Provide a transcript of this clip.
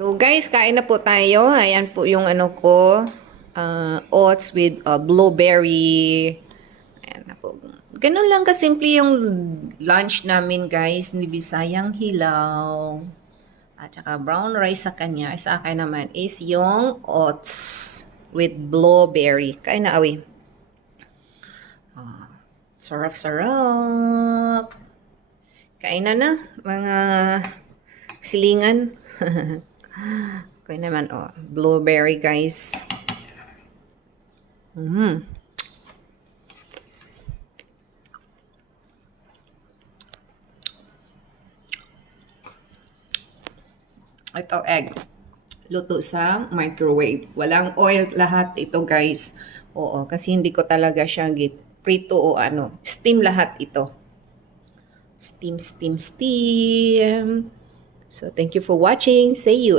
So guys, kain na po tayo. Ayan po yung ano ko, oats with blueberry. Ayan na po. Ganun lang kasimple yung lunch namin guys, ni Bisayang hilaw. At saka brown rice sa kanya. Sa akin naman is yung oats with blueberry. Kain na awi. Sarap-sarap. Kain na mga silingan. Kain naman blueberry guys. Ito egg. Luto sa microwave. Walang oil lahat ito guys. Oo, kasi hindi ko talaga siya prito o steam lahat ito. Steam. So thank you for watching. See you.